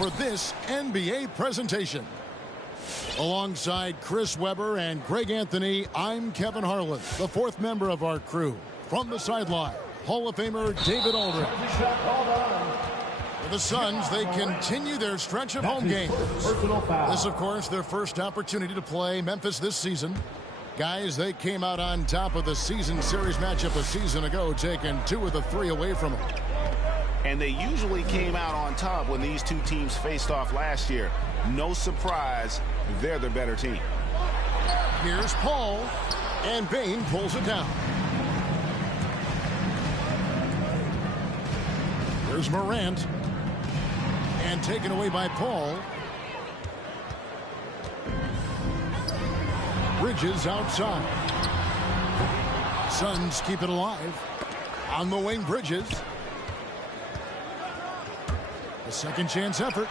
for this NBA presentation. Alongside Chris Webber and Greg Anthony, I'm Kevin Harlan, the fourth member of our crew. From the sideline, Hall of Famer David Aldridge. For the Suns, they continue their stretch of home games. This, of course, their first opportunity to play Memphis this season. Guys, they came out on top of the season series matchup a season ago, taking 2 of the 3 away from them. And they usually came out on top when these two teams faced off last year. No surprise, they're the better team. Here's Paul, and Bain pulls it down. Here's Morant, and taken away by Paul. Bridges outside. Suns keep it alive. On the wing, Bridges. A second chance effort.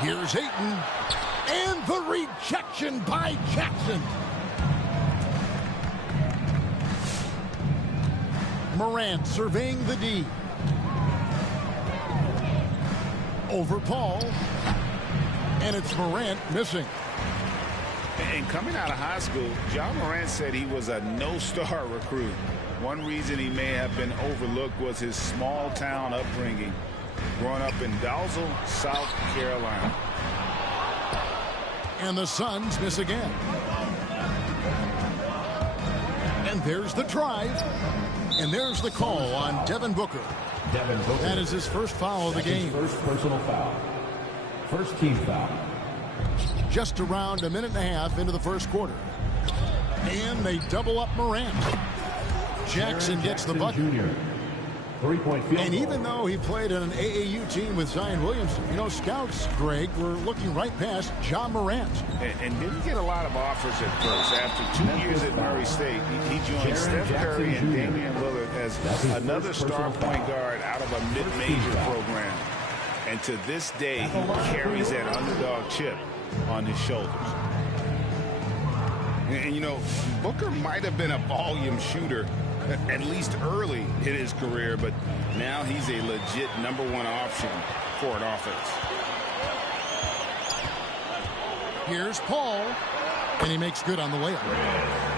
Here's Ayton. And the rejection by Jackson. Morant surveying the D. Over Paul. And it's Morant missing. And coming out of high school, John Morant said he was a no-star recruit. One reason he may have been overlooked was his small-town upbringing, growing up in Dalzell, South Carolina. And the Suns miss again. And there's the drive. And there's the call on Devin Booker. That is his first foul of the game. First personal foul. First team foul. Just around a minute and a half into the first quarter. And they double up Morant. Jackson gets the bucket. Three-point field And goal. even though he played in an AAU team with Zion Williamson, you know, scouts, Greg, were looking right past John Morant. And didn't get a lot of offers at first. After 2 years at Murray State, he joined Steph Curry and Damian Lillard as another star point guard out of a mid-major program. And to this day, he carries that underdog chip on his shoulders. And you know, Booker might have been a volume shooter at least early in his career, but now he's a legit #1 option for an offense. Here's Paul, and he makes good on the layup.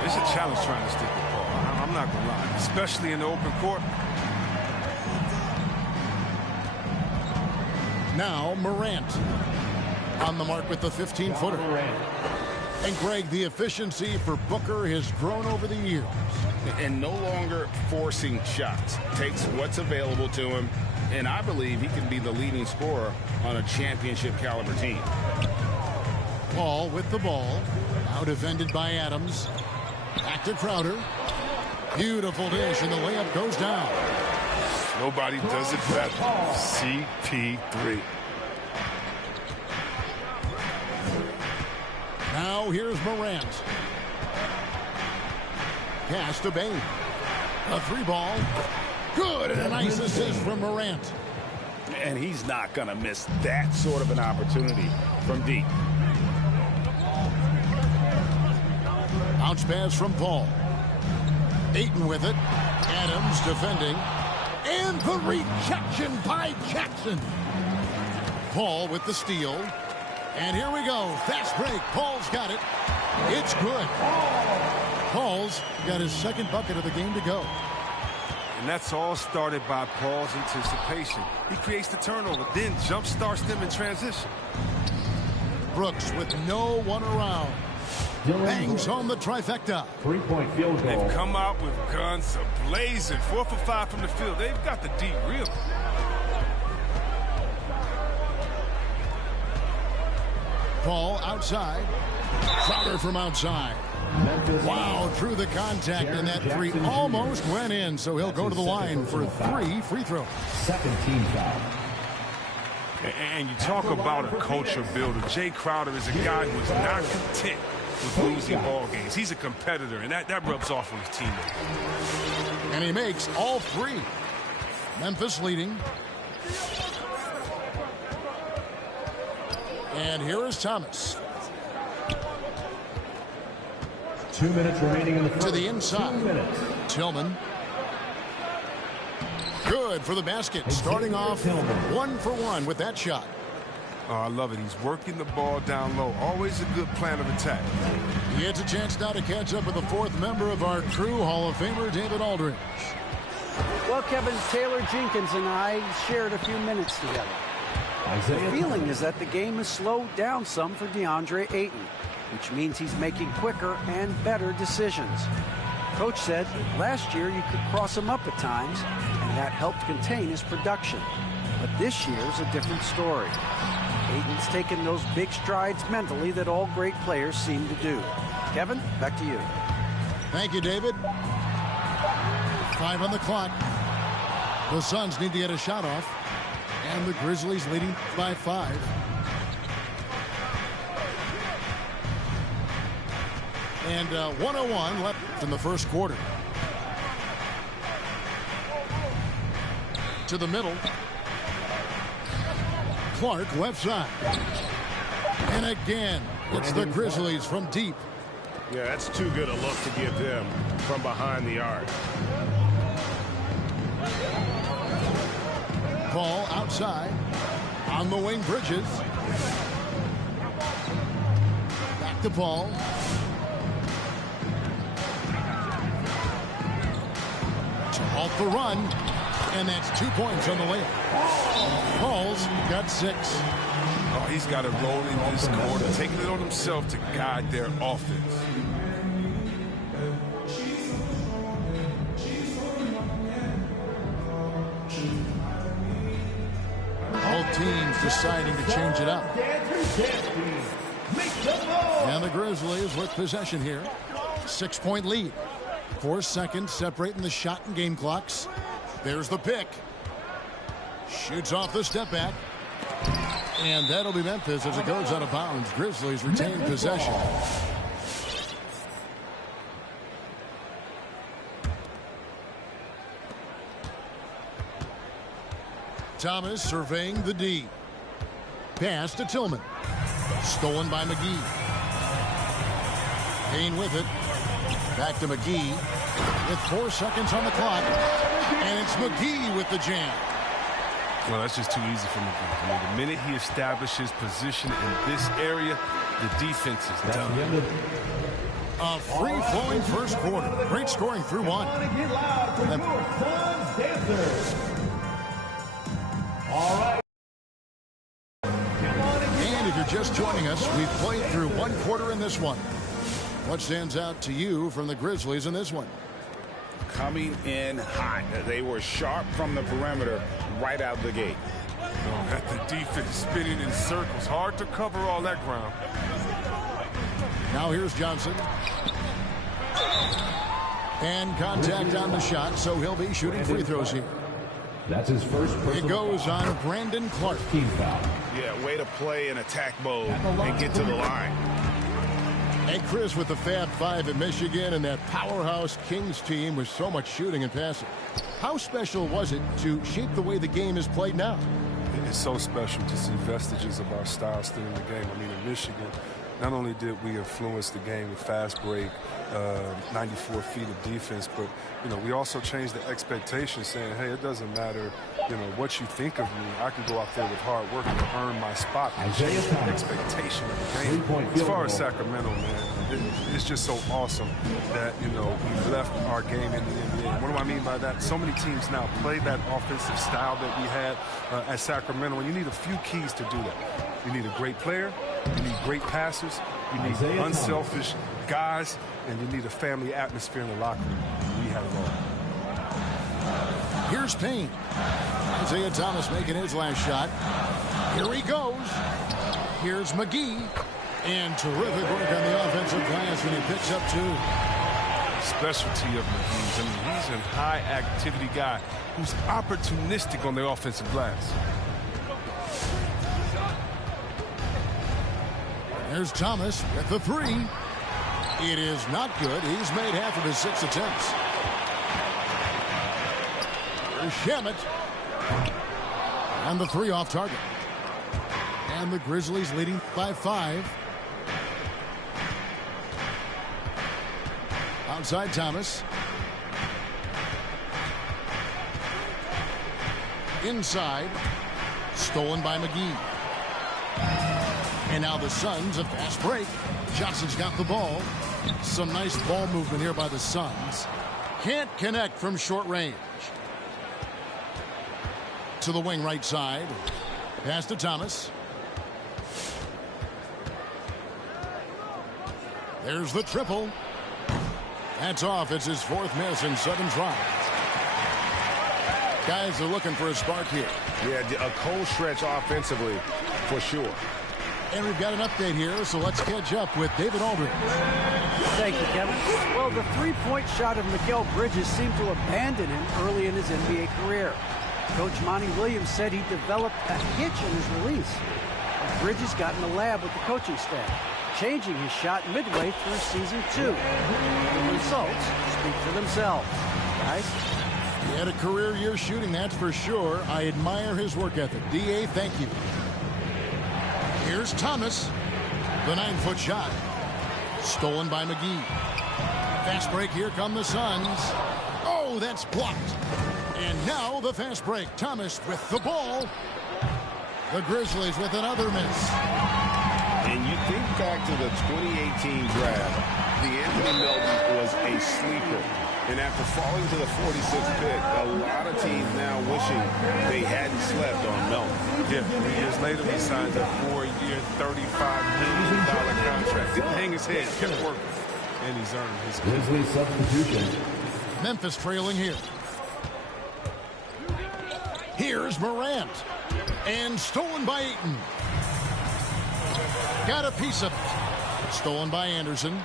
It's a challenge trying to stick with Paul. I'm not going to lie, especially in the open court. Now Morant on the mark with the 15-footer. And Greg, the efficiency for Booker has grown over the years. And no longer forcing shots. Takes what's available to him, and I believe he can be the leading scorer on a championship caliber team. Paul with the ball. Now defended by Adams. Back to Crowder. Beautiful dish, and the layup goes down. Nobody does it better. CP3. Now here's Morant. Pass to Bain. A 3-ball. Good, and a nice assist from Morant. And he's not going to miss that sort of an opportunity from deep. Bounce pass from Paul. Ayton with it. Adams defending. And the rejection by Jackson. Paul with the steal. And here we go. Fast break. Paul's got it. It's good. Paul's got his second bucket of the game to go. And that's all started by Paul's anticipation. He creates the turnover, then jump starts them in transition. Brooks with no one around. Bangs home the trifecta. Three-point field goal. They've come out with guns blazing. 4 for 5 from the field. They've got the D real. Paul outside. Crowder from outside. Wow, through the contact, and that 3 almost went in, so he'll go to the line for 3 free throws. Second team foul. And you talk about a culture builder. Jay Crowder is a guy who is not content with losing ball games. He's a competitor, and that rubs off on his teammates. And he makes all 3. Memphis leading. And here is Thomas. 2 minutes remaining in the first. To the inside. 2 minutes. Tillman. Good. good for the basket. Starting off 1 for 1 with that shot. Oh, I love it. He's working the ball down low. Always a good plan of attack. He gets a chance now to catch up with the fourth member of our crew, Hall of Famer David Aldridge. Well, Kevin, Taylor Jenkins and I shared a few minutes together. The feeling is that the game has slowed down some for DeAndre Ayton, which means he's making quicker and better decisions. Coach said last year you could cross him up at times, and that helped contain his production. But this year's a different story. Ayton's taken those big strides mentally that all great players seem to do. Kevin, back to you. Thank you, David. 5 on the clock. The Suns need to get a shot off. And the Grizzlies leading by 5. And 1:01 left in the first quarter. To the middle. Clark left side. And again, it's the Grizzlies from deep. Yeah, that's too good a look to give them from behind the arc. Ball outside. On the wing, Bridges. Back to Paul. To halt the run. And that's 2 points on the layup. Paul's got 6. Oh, he's got a role in this quarter, taking it on himself to guide their offense. Both teams deciding to change it up. And the Grizzlies with possession here. 6-point lead. 4 seconds separating the shot and game clocks. There's the pick. Shoots off the step back. And that'll be Memphis as it goes out of bounds. Grizzlies retain possession. Thomas surveying the D. Pass to Tillman. Stolen by McGee. Payne with it. Back to McGee. With 4 seconds on the clock. And it's McGee with the jam. Well, that's just too easy for McGee. I mean, the minute he establishes position in this area, the defense is done. A free-flowing first quarter. Great scoring through 1. All right. And if you're just joining us, we've played through 1 quarter in this one. What stands out to you from the Grizzlies in this one? Coming in hot. They were sharp from the perimeter right out the gate. Oh, got the defense spinning in circles. Hard to cover all that ground. Now here's Johnson. And contact on the shot, so he'll be shooting free throws here. That's his first personal It goes on Brandon Clark. team foul. Yeah, way to play in attack mode and get to the line. And Chris with the Fab Five at Michigan and that powerhouse Kings team with so much shooting and passing. How special was it to shape the way the game is played now? It's so special to see vestiges of our style still in the game. I mean, in Michigan, not only did we influence the game with fast break, 94 feet of defense, but, you know, we also changed the expectation saying, hey, it doesn't matter, you know, what you think of me. I can go out there with hard work and earn my spot. And change the expectation of the game. As far as Sacramento, man, it's just so awesome that, you know, we left our game in the NBA. What do I mean by that? So many teams now play that offensive style that we had at Sacramento, and you need a few keys to do that. You need a great player, you need great passers, you need unselfish guys, and you need a family atmosphere in the locker room. We have it all. Here's Payne. Isaiah Thomas making his last shot. Here he goes. Here's McGee. And terrific work on the offensive glass when he picks up 2. Specialty of McGee's. I mean, he's a high-activity guy who's opportunistic on the offensive glass. There's Thomas at the 3. It is not good. He's made half of his 6 attempts. There's Shamet. And the 3 off target. And the Grizzlies leading by 5. Outside Thomas. Inside. Stolen by McGee. And now the Suns, a fast break. Johnson's got the ball. Some nice ball movement here by the Suns. Can't connect from short range. To the wing right side. Pass to Thomas. There's the triple. That's off. It's his fourth miss in 7 tries. Guys are looking for a spark here. Yeah, a cold stretch offensively for sure. And we've got an update here, so let's catch up with David Aldridge. Thank you, Kevin. Well, the three-point shot of Mikal Bridges seemed to abandon him early in his NBA career. Coach Monty Williams said he developed a hitch in his release. And Bridges got in the lab with the coaching staff, changing his shot midway through season 2. The results speak for themselves. Guys? He had a career year shooting, that's for sure. I admire his work ethic. D.A., thank you. Here's Thomas. The 9-foot shot. Stolen by McGee. Fast break. Here come the Suns. Oh, that's blocked. And now the fast break. Thomas with the ball. The Grizzlies with another miss. And you think back to the 2018 draft, the Anthony Melton was a sleeper. And after falling to the 46th pick, a lot of teams now wishing they hadn't slept on Melton. Yeah, 3 years later, he signs a 4-year, $35 million contract. Didn't hang his head, kept working. And he's earned his Grizzly substitution. Memphis trailing here. Here's Morant. And stolen by Ayton. Got a piece of it. Stolen by Anderson.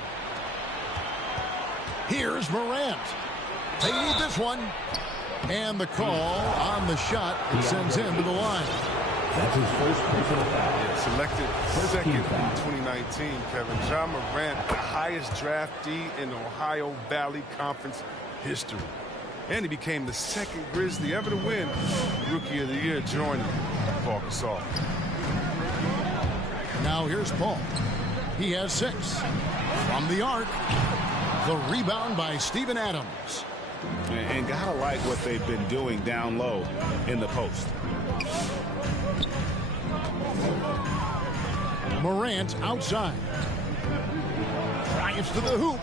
Here's Morant. They need this one. And the call on the shot sends him to the line. That's his first personal foul. Yeah, selected second in 2019, Kevin. Ja Morant, the highest draftee in Ohio Valley Conference history. And he became the second Grizzly ever to win Rookie of the Year, joining Paul Gasol. Now here's Paul. He has 6. From the arc. The rebound by Steven Adams. And gotta like what they've been doing down low in the post. Morant outside. Drives to the hoop.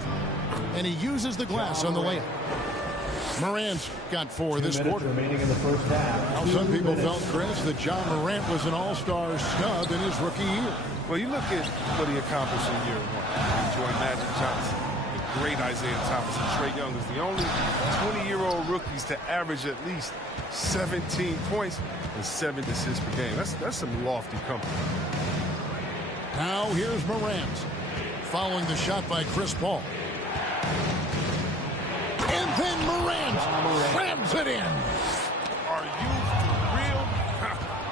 And he uses the glass on the layup. Morant's got 4 this quarter. Remaining in the first half. Now, some people felt, Chris, that Ja Morant was an all-star snub in his rookie year. Well, you look at what he accomplished in year 1. Joined Magic Johnson, the great Isaiah Thomas, and Trae Young is the only 20-year-old rookies to average at least 17 points and 7 assists per game. That's some lofty company. Now here's Morant. Following the shot by Chris Paul. And then Morant slams it in. Are you for real?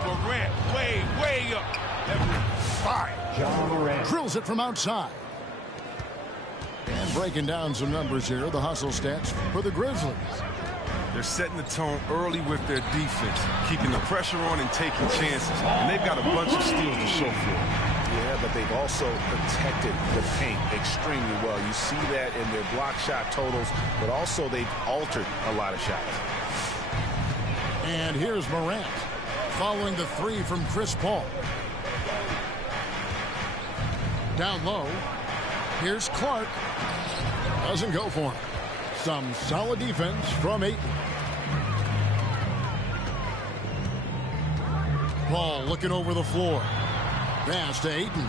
Morant, way up. Fire. Ja Morant. Drills it from outside. And breaking down some numbers here, the hustle stats for the Grizzlies. They're setting the tone early with their defense, keeping the pressure on and taking chances. And they've got a bunch of steals to show for it. Yeah, but they've also protected the paint extremely well. You see that in their block shot totals, but also they've altered a lot of shots. And here's Morant following the 3 from Chris Paul. Down low. Here's Clark. Doesn't go for him. Some solid defense from Ayton. Paul looking over the floor. Pass to Ayton.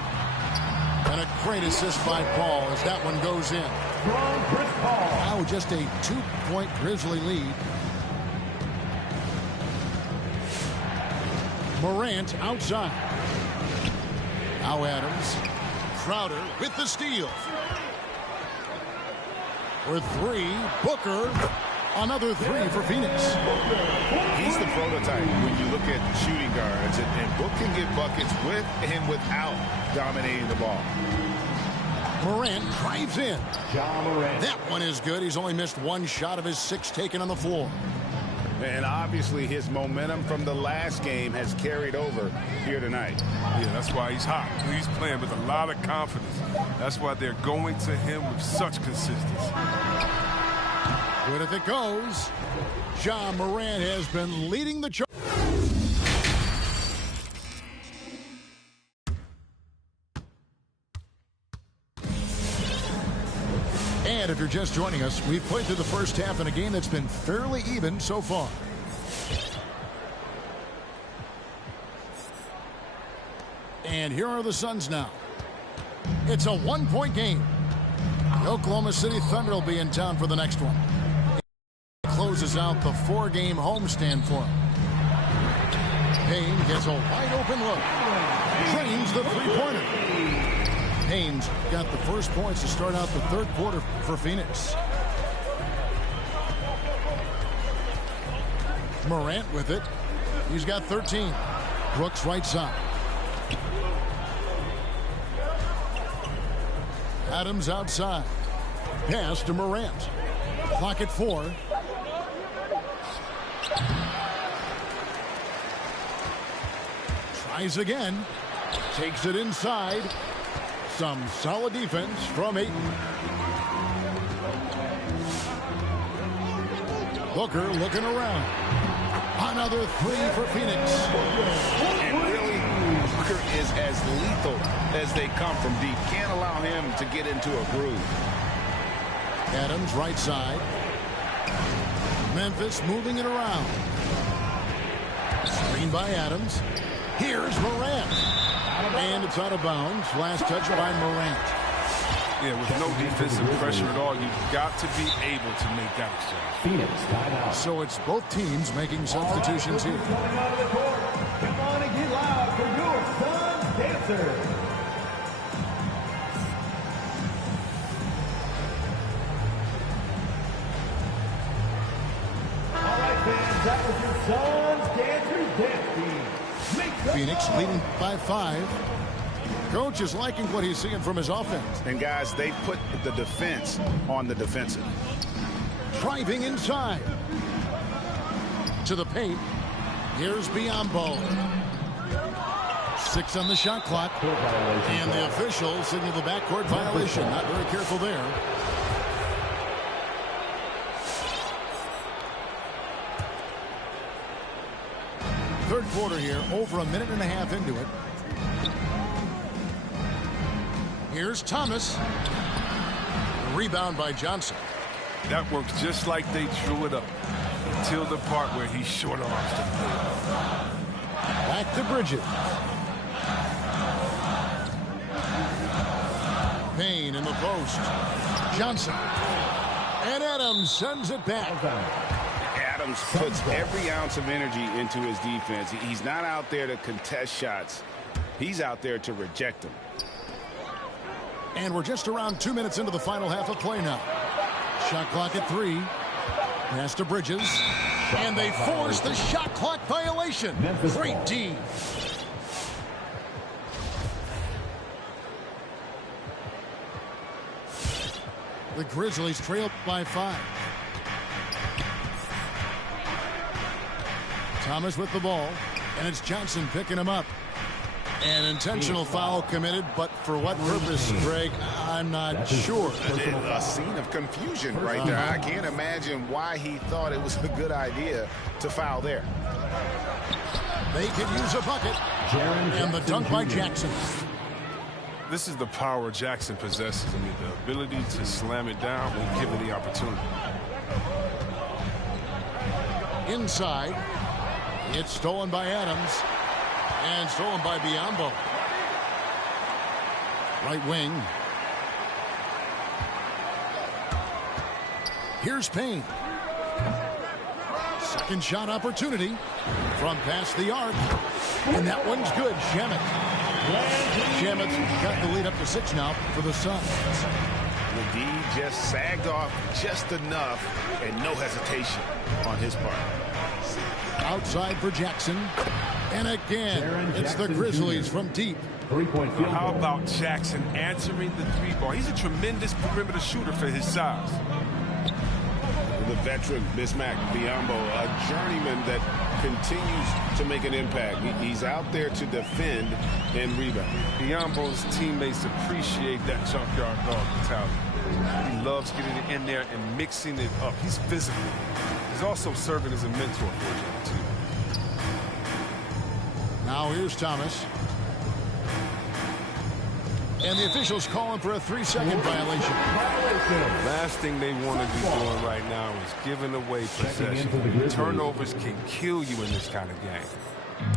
And a great assist by Paul as that one goes in. From Chris Paul. Now just a 2-point Grizzly lead. Morant outside. Now Adams. Crowder with the steal. For 3, Booker. Another 3 for Phoenix. He's the prototype when you look at shooting guards, and Book can get buckets with and without dominating the ball. Morant drives in. Ja Morant. That one is good. He's only missed 1 shot of his 6 taken on the floor. And obviously his momentum from the last game has carried over here tonight. Yeah, that's why he's hot. He's playing with a lot of confidence. That's why they're going to him with such consistency. Good if it goes. Ja Morant has been leading the charge. And if you're just joining us, we've played through the first half in a game that's been fairly even so far. And here are the Suns now. It's a one-point game. The Oklahoma City Thunder will be in town for the next one. It closes out the 4-game homestand for him. Payne gets a wide-open look. Drains the three-pointer. Payne's got the first points to start out the third quarter for Phoenix. Morant with it. He's got 13. Brooks right side. Adams outside. Pass to Morant. Clock at 4. Tries again. Takes it inside. Some solid defense from Ayton. Booker looking around. Another 3 for Phoenix. And really, Booker is as lethal as they come from deep. Can't allow him to get into a groove. Adams right side. Memphis moving it around. Screen by Adams. Here's Morant. And it's out of bounds. Last touch by Morant. Yeah, with no defensive pressure at all, you've got to be able to make that exchange. Phoenix timeout. So it's both teams making substitutions here. Coming out of the court. Come on and get loud for your Suns dancer. All right, fans, that was your Suns dancers dance team. Phoenix leading by 5. Coach is liking what he's seeing from his offense. And guys, they put the defense on the defensive. Driving inside. To the paint. Here's Biyombo. 6 on the shot clock. And the official signaled the backcourt violation. Not very careful there. Third quarter here, over a minute and a half into it. Here's Thomas. Rebound by Johnson. That works just like they drew it up until the part where he short arms the play. Back to Bridges. Payne in the post. Johnson. And Adams sends it back. Adams puts every ounce of energy into his defense. He's not out there to contest shots. He's out there to reject them. And we're just around 2 minutes into the final half of play now. Shot clock at 3. Pass to Bridges. And they force the shot clock violation. Great D. The Grizzlies trail by 5. Thomas with the ball. And it's Johnson picking him up. An intentional foul committed, but for what purpose, Greg, I'm not sure. A scene of confusion right there. I can't imagine why he thought it was a good idea to foul there. They could use a bucket. And the dunk by Jackson. This is the power Jackson possesses. I mean, the ability to slam it down when given the opportunity. Inside. It's stolen by Adams. And stolen by Biyombo. Right wing. Here's Payne. Second shot opportunity from past the arc. And that one's good. Shamet. Shamet's got the lead up to 6 now for the Suns. The D just sagged off just enough and no hesitation on his part. Outside for Jackson. And again, it's the Grizzlies from deep. How about Jackson answering the 3-ball? He's a tremendous perimeter shooter for his size. The veteran Bismack Biyombo, a journeyman that continues to make an impact. He's out there to defend and rebound. Biyombo's teammates appreciate that junkyard dog mentality. He loves getting it in there and mixing it up. He's physical. He's also serving as a mentor for him, too. Now here's Thomas. And the officials calling for a 3-second violation. Last thing they want to be doing right now is giving away possession. Turnovers can kill you in this kind of game.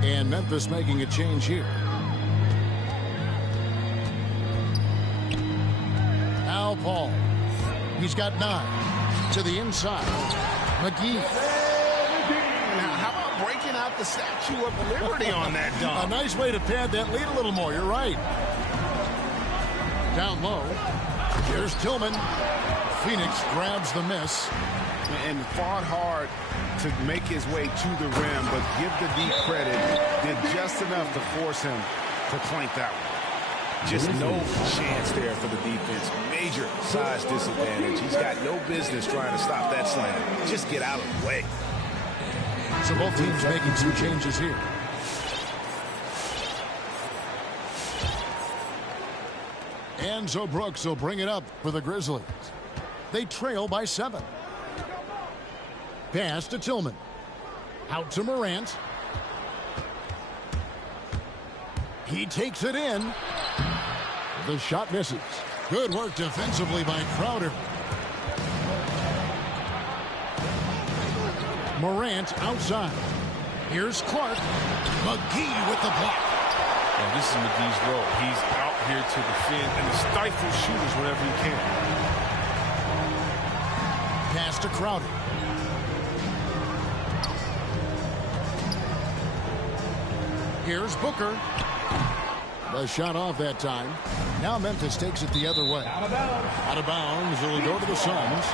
And Memphis making a change here. Now Paul. He's got 9. To the inside. McGee. Now, how about breaking out the Statue of Liberty on that dunk? A nice way to pad that lead a little more. You're right. Down low. Here's Tillman. Phoenix grabs the miss. And fought hard to make his way to the rim, but give the deep credit. Did just enough to force him to clank that one. Just no chance there for the defense. Major size disadvantage. He's got no business trying to stop that slam. Just get out of the way. So both teams making some changes here. Enzo Brooks will bring it up for the Grizzlies. They trail by 7. Pass to Tillman. Out to Morant. He takes it in. The shot misses. Good work defensively by Crowder. Morant outside. Here's Clark. McGee with the block. Well, this is McGee's role. He's out here to defend and to stifle shooters whenever he can. Pass to Crowder. Here's Booker. The shot off that time. Now Memphis takes it the other way. Out of bounds. Out of bounds. It'll go to the Suns.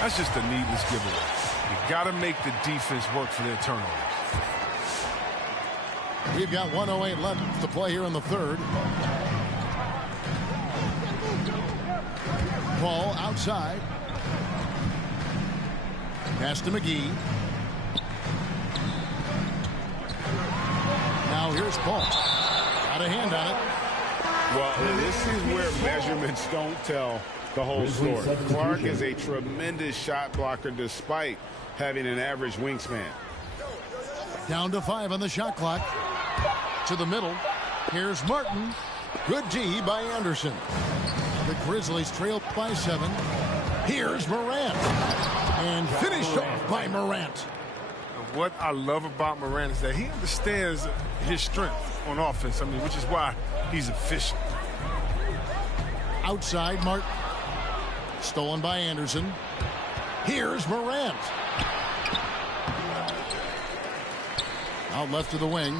That's just a needless giveaway. You got to make the defense work for their turnovers. We've got 1:08 left to play here in the third. Paul outside. Pass to McGee. Now here's Paul. Got a hand on it. Well, this is where measurements don't tell the whole story. Clark is a tremendous shot blocker despite having an average wingspan. Down to 5 on the shot clock. To the middle. Here's Martin. Good D by Anderson. The Grizzlies trail by 7. Here's Morant. And finished off by Morant. What I love about Morant is that he understands his strength on offense. I mean, which is why he's efficient. Outside Martin. Stolen by Anderson. Here's Morant. Out left to the wing.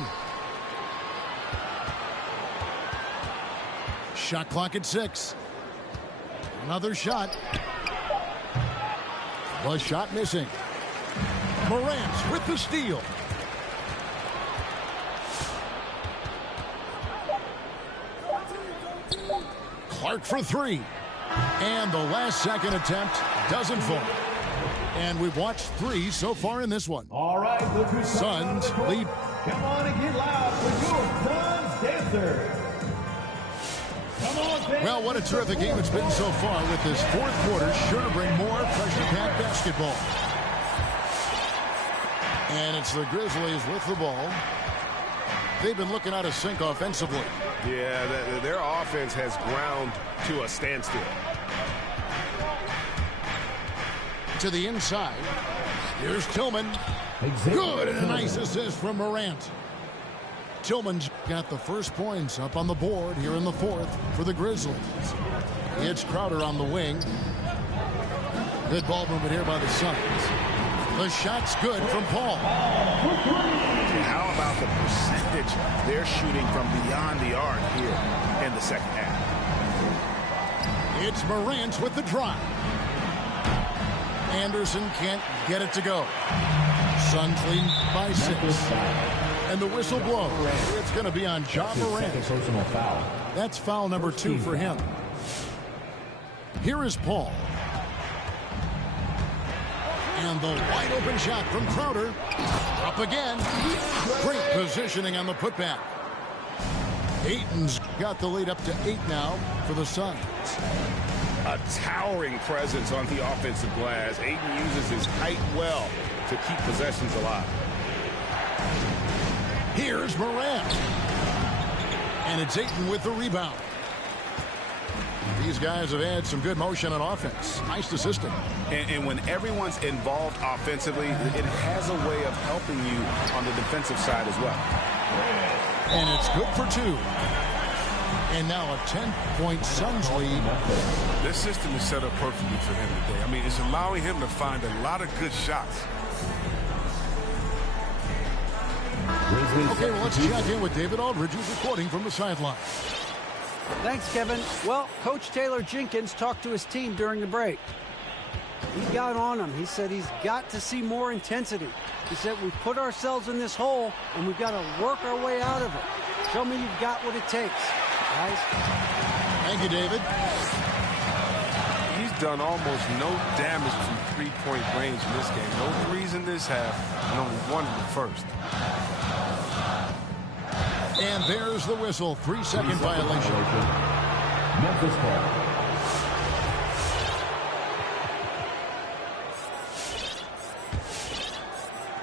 Shot clock at 6. Another shot. The shot missing. Morant with the steal. Clark for 3. And the last second attempt doesn't fall. And we've watched 3 so far in this one. All right, look who's Suns lead. Come on and get loud for your Suns dancers. Come on, fans. Well, what a terrific game it's been so far, with this fourth quarter sure to bring more pressure-packed basketball. And it's the Grizzlies with the ball. They've been looking out of sync offensively. Yeah, their offense has ground to a standstill. To the inside. Here's Tillman. Good, and a nice assist from Morant. Tillman's got the first points up on the board here in the fourth for the Grizzlies. It's Crowder on the wing. Good ball movement here by the Suns. The shot's good from Paul. How about the percentage they're shooting from beyond the arc here in the second half? It's Morant with the drive. Anderson can't get it to go. Suns lead by 6. And the whistle blows. It's going to be on Ja Morant. That's foul number 2 for him. Here is Paul. And the wide open shot from Crowder. Up again. Great positioning on the putback. Ayton's got the lead up to 8 now for the Suns. A towering presence on the offensive glass. Ayton uses his height well to keep possessions alive. Here's Morant. And it's Ayton with the rebound. These guys have had some good motion on offense. Nice to system. And when everyone's involved offensively, it has a way of helping you on the defensive side as well. And it's good for 2. And now a 10-point Suns lead. This system is set up perfectly for him today. I mean, it's allowing him to find a lot of good shots. Okay, well, let's check in with David Aldridge, who's reporting from the sideline. Thanks, Kevin. Well, Coach Taylor Jenkins talked to his team during the break. He got on him. He said he's got to see more intensity. He said we've put ourselves in this hole, and we've got to work our way out of it. Show me you've got what it takes, guys. Thank you, David. He's done almost no damage from three-point range in this game. No threes in this half, and only 1 in the first. And there's the whistle. 3-second violation. Memphis ball.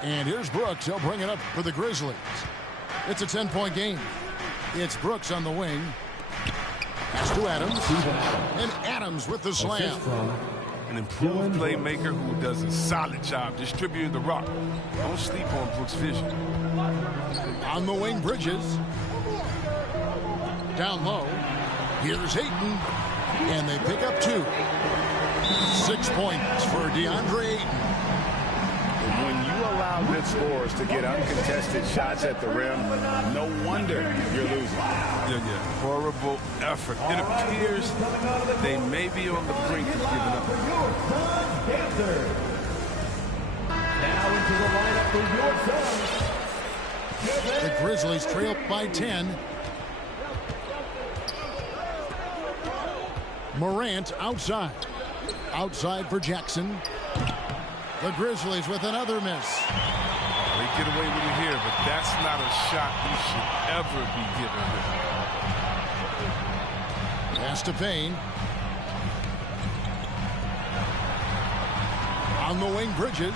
And here's Brooks. He'll bring it up for the Grizzlies. It's a 10-point game. It's Brooks on the wing. Pass to Adams. And Adams with the slam. An improved playmaker who does a solid job distributing the rock. Don't sleep on Brooks' vision. On the wing, Bridges. Down low. Here's Ayton. And they pick up 2. 6 points for DeAndre Ayton. When you allow good scorers to get uncontested shots at the rim, no wonder you're losing. Yeah. Horrible effort. It appears they may be on the brink of giving up. Now into the lineup for your Suns. The Grizzlies trail by 10. Morant outside. Outside for Jackson. The Grizzlies with another miss. They get away with it here, but that's not a shot you should ever be given. Pass to Payne. On the wing, Bridges.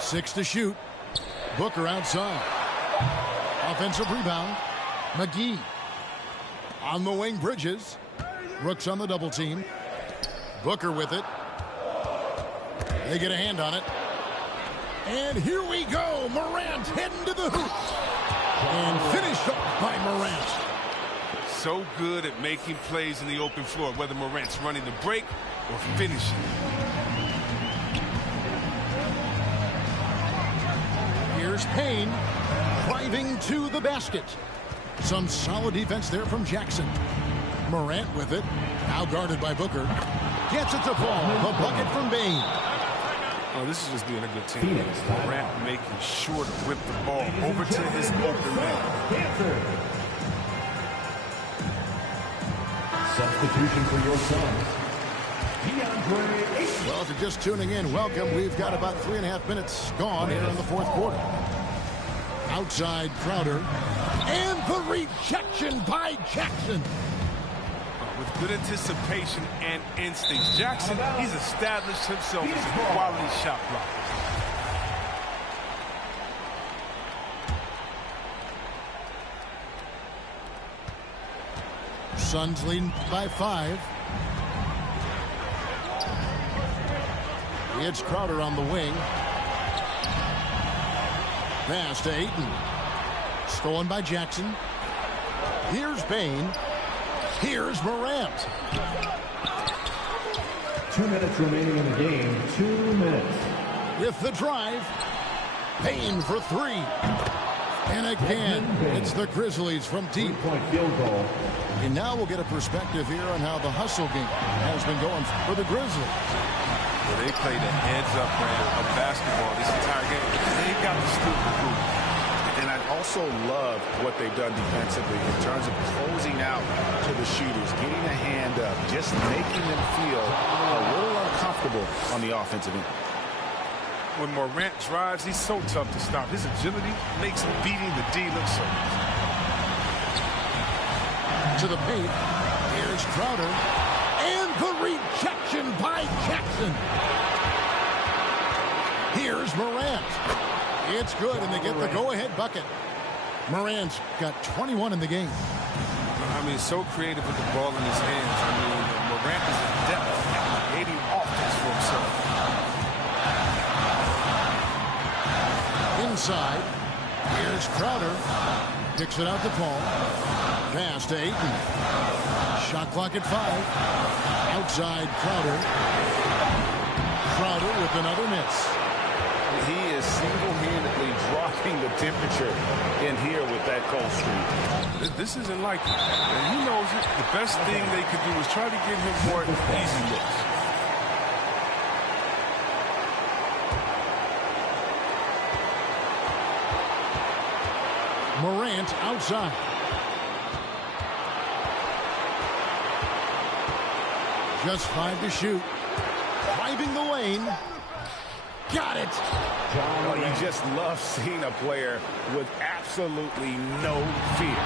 6 to shoot. Booker outside. Offensive rebound. McGee. On the wing, Bridges. Brooks on the double team. Booker with it. They get a hand on it. And here we go. Morant heading to the hoop. And finished up by Morant. So good at making plays in the open floor, whether Morant's running the break or finishing. Here's Payne driving to the basket. Some solid defense there from Jackson. Morant with it. Now guarded by Booker. Gets it to fall. The bucket from Payne. Oh, this is just being a good team. Morant making sure to whip the ball over to his open man. Substitution for your Suns. Well, if you're just tuning in, welcome. We've got about 3.5 minutes gone here in the fourth quarter. Outside Crowder. And the rejection by Jackson. With good anticipation and instincts, Jackson, he's established himself as a quality shot blocker. Suns leading by 5. It's Crowder on the wing. Pass to Ayton. Stolen by Jackson. Here's Payne. Here's Morant. 2 minutes remaining in the game. 2 minutes. With the drive. Payne for 3. And again, it's the Grizzlies from deep. 3-point field goal. And now we'll get a perspective here on how the hustle game has been going for the Grizzlies. Well, they played a heads-up brand of basketball this entire game. They got the stupid move. And I also love what they've done defensively in terms of closing out to the shooters, getting a hand up, just making them feel a little uncomfortable on the offensive end. When Morant drives, he's so tough to stop. His agility makes beating the D look so easy. To the paint. Here's Crowder. And the rejection by Jackson. Here's Morant. It's good, and they get the go-ahead bucket. Morant's got 21 in the game. I mean, so creative with the ball in his hands. I mean, Morant is adept at creating offense for himself. Inside, here's Crowder. Picks it out to Paul. Pass to Ayton. Shot clock at 5. Outside Crowder. Crowder with another miss. He is single-handedly dropping the temperature in here with that cold streak. This isn't like it. And he knows it. The best thing they could do is try to get him more easy looks. Morant outside. Just 5 to shoot. Driving the lane. Got it. Oh, you just love seeing a player with absolutely no fear.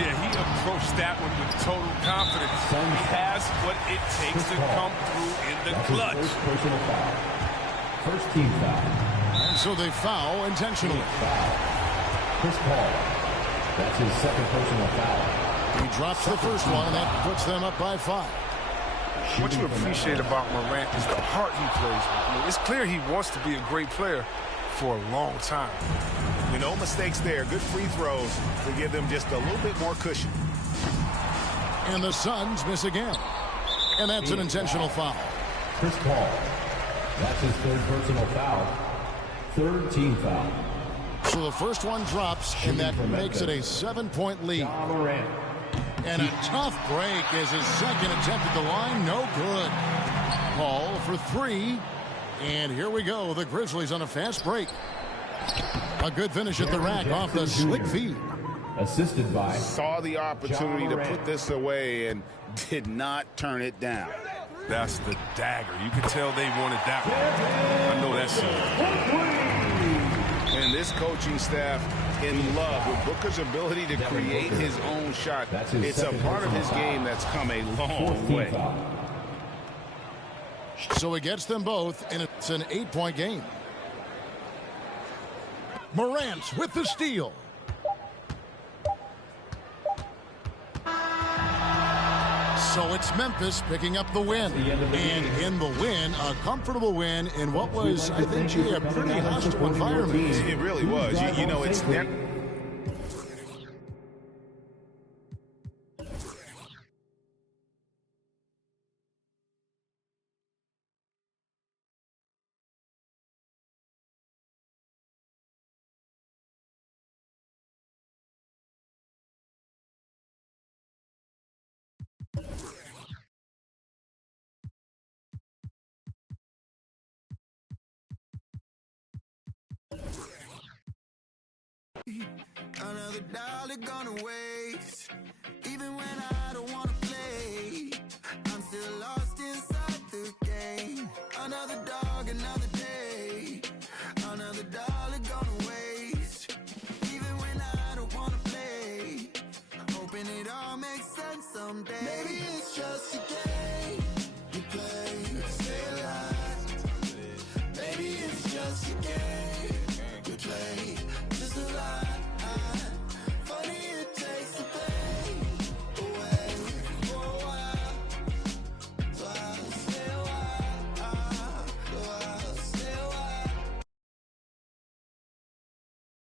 Yeah, he approached that one with total confidence. He has what it takes to come through in the clutch. First personal foul. First team foul. And so they foul intentionally. Chris Paul. That's his second personal foul. He drops the first one, and that puts them up by 5. What you appreciate about Morant is the heart he plays with. I mean, it's clear he wants to be a great player for a long time. No mistakes there. Good free throws to give them just a little bit more cushion. And the Suns miss again. And that's an intentional foul. Chris Paul. That's his third personal foul. Third team foul. So the first one drops, and that makes it a 7-point lead. Morant. And a tough break as his second attempt at the line. No good. Paul for 3. And here we go. The Grizzlies on a fast break. A good finish at the rack off the slick feed. Assisted by. Saw the opportunity to put this away and did not turn it down. That's the dagger. You could tell they wanted that one. I know that's it. And this coaching staff in love with Booker's ability to create his own shot. It's a part of his game that's come a long way. So he gets them both, and it's an 8-point game. Morant with the steal. So it's Memphis picking up the win. And in the win, a comfortable win in what was, I think, a pretty hostile environment. It really was. You know, it's never... Another dollar gonna waste. Even when I don't wanna play, I'm still lost inside the game. Another dog, another day. Another dollar gonna waste. Even when I don't wanna play, hoping it all makes sense someday. Maybe it's just a game you play to stay alive. Maybe it's just a game you play